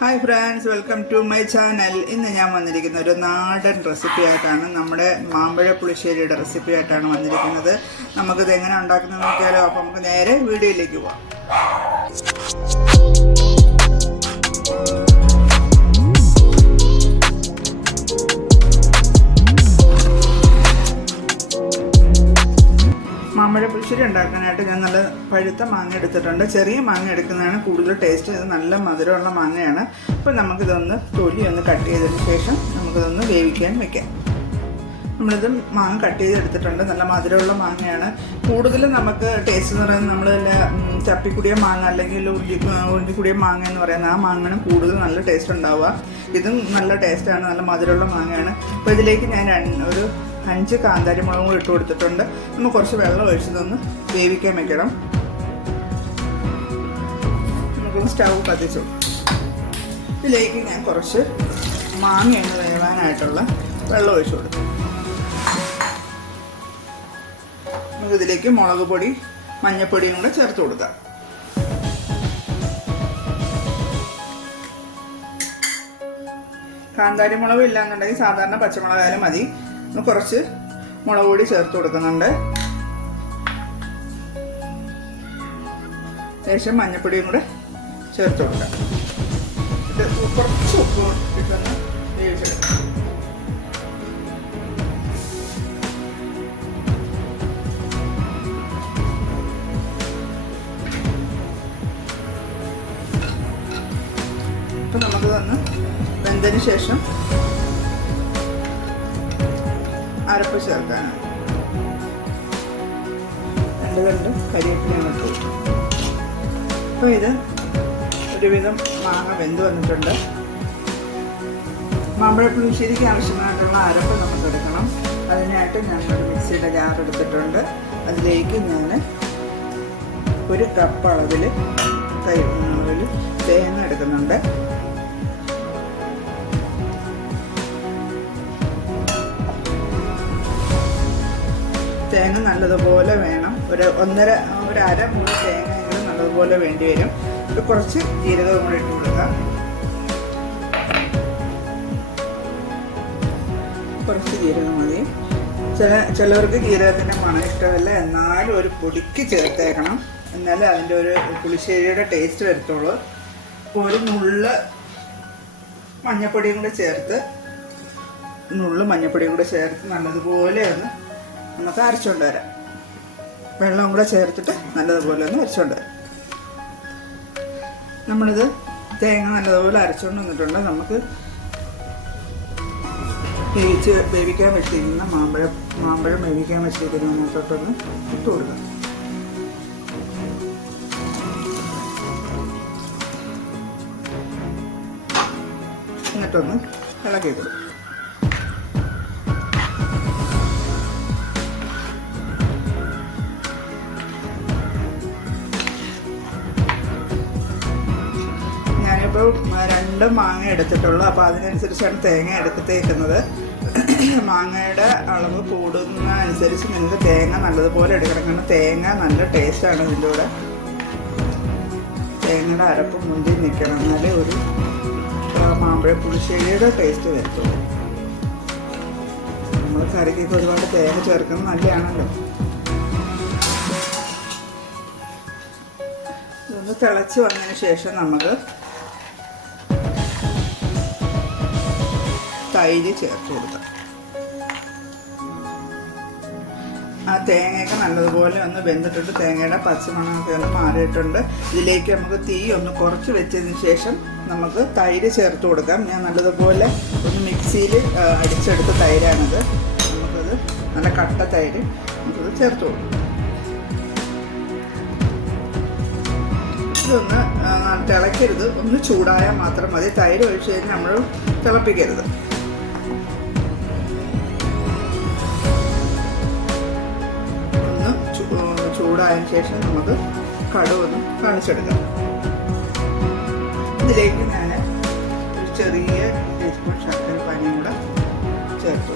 Hi friends welcome to my channel ഇന്ന് ഞാൻ വന്നിരിക്കുന്ന ഒരു നാടൻ റെസിപ്പി ആയിട്ടാണ് നമ്മുടെ മാമ്പഴ പുളിശ്ശേരിയുടെ റെസിപ്പി ആയിട്ടാണ് വന്നിരിക്കുന്നത്. നമുക്കിത് എങ്ങനെ ഉണ്ടാക്കുന്നത് നോക്കിയാലോ? അപ്പോൾ നമുക്ക് നേരെ വീഡിയോയിലേക്ക് പോവാം. പുളിശ്ശേരി ഉണ്ടാക്കാനായിട്ട് ഞാൻ നല്ല പഴുത്ത മാങ്ങ എടുത്തിട്ടുണ്ട്. ചെറിയ മാങ്ങ എടുക്കുന്നതാണ് കൂടുതൽ ടേസ്റ്റ് ഇത് നല്ല മധുരമുള്ള മാങ്ങയാണ്. അപ്പോൾ നമുക്കിതൊന്ന് തൊലി ഒന്ന് കട്ട് ചെയ്തതിന് ശേഷം നമുക്കിതൊന്ന് വേവിക്കാൻ വെക്കാം. നമ്മളിത് മാങ്ങ കട്ട് ചെയ്തെടുത്തിട്ടുണ്ട്. നല്ല മധുരമുള്ള മാങ്ങയാണ്. കൂടുതലും നമുക്ക് ടേസ്റ്റ് എന്ന് പറയുന്നത് നമ്മൾ വല്ല ഉം, ചപ്പിക്കുടിയ മാങ്ങ അല്ലെങ്കിൽ ഉള്ളി ഉള്ളിക്കുടിയ മാങ്ങ എന്ന് പറയുന്ന ആ മാങ്ങയാണ് കൂടുതൽ നല്ല ടേസ്റ്റ് ഉണ്ടാവുക. ഇതും നല്ല ടേസ്റ്റാണ് നല്ല മധുരമുള്ള മാങ്ങയാണ്. അപ്പോൾ ഇതിലേക്ക് ഞാൻ ഒരു അഞ്ച് കാന്താരി മുളകും കൂടി ഇട്ട് കൊടുത്തിട്ടുണ്ട്. നമ്മൾ കുറച്ച് വെള്ളം ഒഴിച്ച് തന്ന് വേവിക്കാൻ വെക്കണം. നമുക്കൊന്ന് സ്റ്റൗ കത്തിച്ചു ഇതിലേക്ക് ഞാൻ കുറച്ച് മാങ്ങ എണ്ണ വേവാനായിട്ടുള്ള വെള്ളം ഒഴിച്ചു കൊടുക്കും നമുക്ക് ഇതിലേക്ക് മുളക് പൊടി മഞ്ഞപ്പൊടിയും കൂടെ ചേർത്ത് കൊടുക്കാം. കാന്താരി മുളക് ഇല്ലാന്നുണ്ടെങ്കിൽ സാധാരണ പച്ചമുളകായാലും മതി. കുറച്ച് മുളക് പൊടി ചേർത്ത് കൊടുക്കുന്നുണ്ട്. ശേഷം മഞ്ഞപ്പൊടിയും കൂടെ ചേർത്ത് കൊടുക്കാം. കുറച്ച് ഉപ്പ് ഇട്ടൊന്ന് വേവിച്ചെടുക്കാം. അപ്പം നമുക്ക് തന്ന് വെന്തതിന് ശേഷം അരപ്പ് ചേർക്കാനാണ്. രണ്ട് രണ്ട് കരിവേപ്പിലയും ഇട്ടു അപ്പോൾ ഇത് ഒരുവിധം മാങ്ങ വെന്ത് വന്നിട്ടുണ്ട്. മാമ്പഴ പുളിശ്ശേരിക്ക് ആവശ്യമായിട്ടുള്ള അരപ്പ് നമുക്ക് എടുക്കണം. അതിനായിട്ട് ഞാനൊരു മിക്സിയുടെ ജാർ എടുത്തിട്ടുണ്ട്. അതിലേക്ക് ഞാൻ ഒരു കപ്പ് അളവിൽ തൈ അളവിൽ തേങ്ങ എടുക്കുന്നുണ്ട്. തേങ്ങ നല്ലതുപോലെ വേണം. ഒരു ഒന്നര ഒരു അര മൂന്ന് തേങ്ങ നല്ലതുപോലെ വേണ്ടി വരും. ഒരു കുറച്ച് ജീരകവും കൂടി ഇട്ട് കൊടുക്കുക കുറച്ച് ജീരകം മതി. ചില ചിലവർക്ക് ജീരകത്തിന്റെ മണം ഇഷ്ടമല്ല. എന്നാലും ഒരു പൊടിക്ക് ചേർത്തേക്കണം. എന്നാലേ അതിന്റെ ഒരു പുളിശ്ശേരിയുടെ ടേസ്റ്റ് വരത്തുള്ളൂ. ഒരു നുള്ള് മഞ്ഞപ്പൊടിയും കൂടെ ചേർത്ത് നുള്ള് മഞ്ഞപ്പൊടിയും കൂടെ ചേർത്ത് നല്ലതുപോലെ ഒന്ന് നമുക്ക് അരച്ചുകൊണ്ട് വരാം. വെള്ളം കൂടെ ചേർത്തിട്ട് നല്ലതുപോലെ ഒന്ന് അരച്ചുകൊണ്ട് വരാം. നമ്മളിത് തേങ്ങ നല്ലതുപോലെ അരച്ചുകൊണ്ട് വന്നിട്ടുണ്ട്. നമുക്ക് വേവിച്ച് വേവിക്കാൻ വെച്ചിരിക്കുന്ന മാമ്പഴം മാമ്പഴം വേവിക്കാൻ വെച്ചിരിക്കുന്ന മൂത്തോട്ടൊന്ന് ഇട്ട് കൊടുക്കാം. എന്നിട്ടൊന്ന് ഇളക്കി കൊടുക്കും. ഞാനിപ്പോൾ രണ്ട് മാങ്ങ എടുത്തിട്ടുള്ളൂ. അപ്പോൾ അതിനനുസരിച്ചാണ് തേങ്ങ എടുത്തേക്കുന്നത് മാങ്ങയുടെ അളവ് കൂടുന്ന അനുസരിച്ച് നിങ്ങൾക്ക് തേങ്ങ നല്ലതുപോലെ എടുക്കണം. കാരണം തേങ്ങ നല്ല ടേസ്റ്റാണ് ഇതിന്റെ കൂടെ തേങ്ങയുടെ അരപ്പ് മുന്തി നിൽക്കണം എന്നാലേ ഒരു മാമ്പഴ പുളിശ്ശേരിയുടെ ടേസ്റ്റ് വരത്തുള്ളൂ. നമ്മൾ കറിക്കൊക്കെ ഒരുപാട് തേങ്ങ ചേർക്കുന്നത് നല്ലതാണല്ലോ. ഇതൊന്ന് തിളച്ച് വന്നതിന് ശേഷം നമുക്ക് തൈര് ചേർത്ത് കൊടുക്കാം. ആ തേങ്ങയൊക്കെ നല്ലതുപോലെ ഒന്ന് വെന്തിട്ടുണ്ട്. തേങ്ങയുടെ പച്ചമണമൊക്കെ ഒന്ന് മാറിയിട്ടുണ്ട്. ഇതിലേക്ക് നമുക്ക് തീ ഒന്ന് കുറച്ച് വെച്ചതിന് ശേഷം നമുക്ക് തൈര് ചേർത്ത് കൊടുക്കാം. ഞാൻ നല്ലതുപോലെ ഒന്ന് മിക്സിയിൽ അടിച്ചെടുത്ത തൈരാണിത്. നമുക്കത് നല്ല കട്ട തൈര് നമുക്കത് ചേർത്ത് കൊടുക്കാം. ഇതൊന്ന് തിളയ്ക്കരുത്. ഒന്ന് ചൂടായാൽ മാത്രം മതി. തൈര് ഒഴിച്ച് കഴിഞ്ഞാൽ നമ്മൾ തിളപ്പിക്കരുത്. ചൂടായതിന് ശേഷം നമുക്ക് കടുക് ഒന്ന് കാണിച്ചെടുക്കാം ഇതിലേക്ക് ഞാൻ ഒരു ചെറിയ ടീസ്പൂൺ ശർക്കര പാനിയും കൂടെ ചേർത്തു.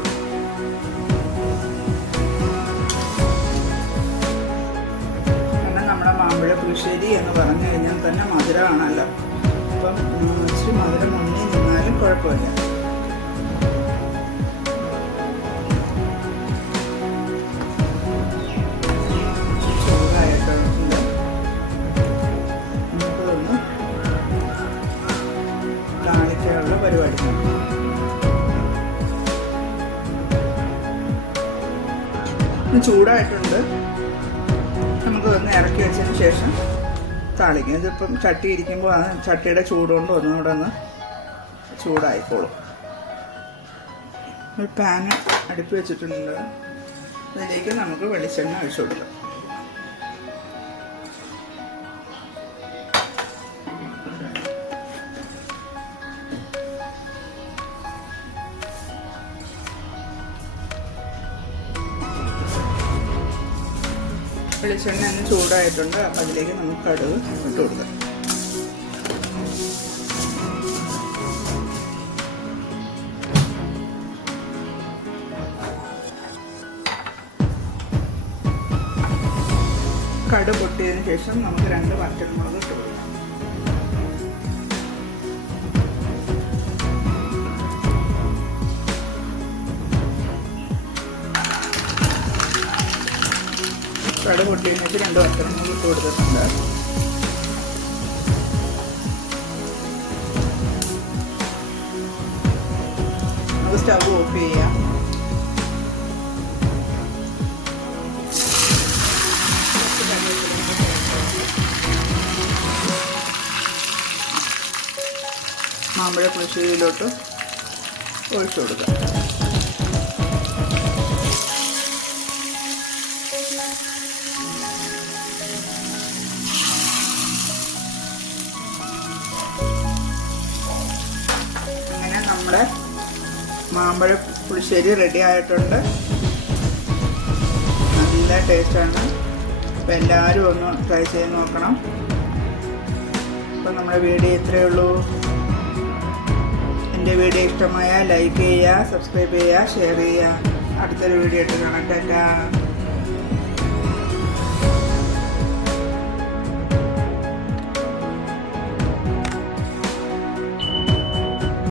കാരണം നമ്മുടെ മാമ്പഴ പുളിശ്ശേരി എന്ന് പറഞ്ഞു കഴിഞ്ഞാൽ തന്നെ മധുരമാണല്ലോ. അപ്പം ഇച്ചിരി മധുരം മുന്നിൽ നിന്നാലും കുഴപ്പമില്ല. ചൂടായിട്ടുണ്ട്. നമുക്ക് ഒന്ന് ഇറക്കി വെച്ചതിന് ശേഷം താളിക്കും. ഇതിപ്പം ചട്ടി ഇരിക്കുമ്പോൾ ആ ചട്ടിയുടെ ചൂടുകൊണ്ട് ഒന്നുകൂടെ ഒന്ന് ചൂടായിക്കോളും. ഒരു പാൻ അടുപ്പ് വെച്ചിട്ടുണ്ട് അതിലേക്ക് നമുക്ക് വെളിച്ചെണ്ണ ഒഴിച്ചു കൊടുക്കാം. വെളിച്ചെണ്ണ ഒന്ന് ചൂടായിട്ടുണ്ട്. അപ്പം അതിലേക്ക് നമുക്ക് കടുക് ഇട്ട് കൊടുക്കാം. കടു പൊട്ടിയതിന് ശേഷം നമുക്ക് രണ്ട് വറ്റൽമുളക് ഇട്ട് കൊടുക്കാം. കട പൊട്ടി ശേഷം രണ്ട് വട്ടം ഇട്ട് കൊടുത്തിട്ടുണ്ട്. നമുക്ക് സ്റ്റവ് ഓഫ് ചെയ്യാം. മാമ്പഴ പുളിശ്ശേരിയിലോട്ട് ഒഴിച്ചു കൊടുക്കാം. മാമ്പഴ പുളിശ്ശേരി റെഡി ആയിട്ടുണ്ട്. നല്ല ടേസ്റ്റാണ് അപ്പോൾ എല്ലാവരും ഒന്ന് ട്രൈ ചെയ്ത് നോക്കണം. അപ്പോൾ നമ്മുടെ വീഡിയോ ഇത്രയേ ഉള്ളൂ. എന്റെ വീഡിയോ ഇഷ്ടമായ ലൈക്ക് ചെയ്യുക സബ്സ്ക്രൈബ് ചെയ്യുക ഷെയർ ചെയ്യുക. അടുത്തൊരു വീഡിയോ ഇട്ട് കാണാം ടാറ്റാ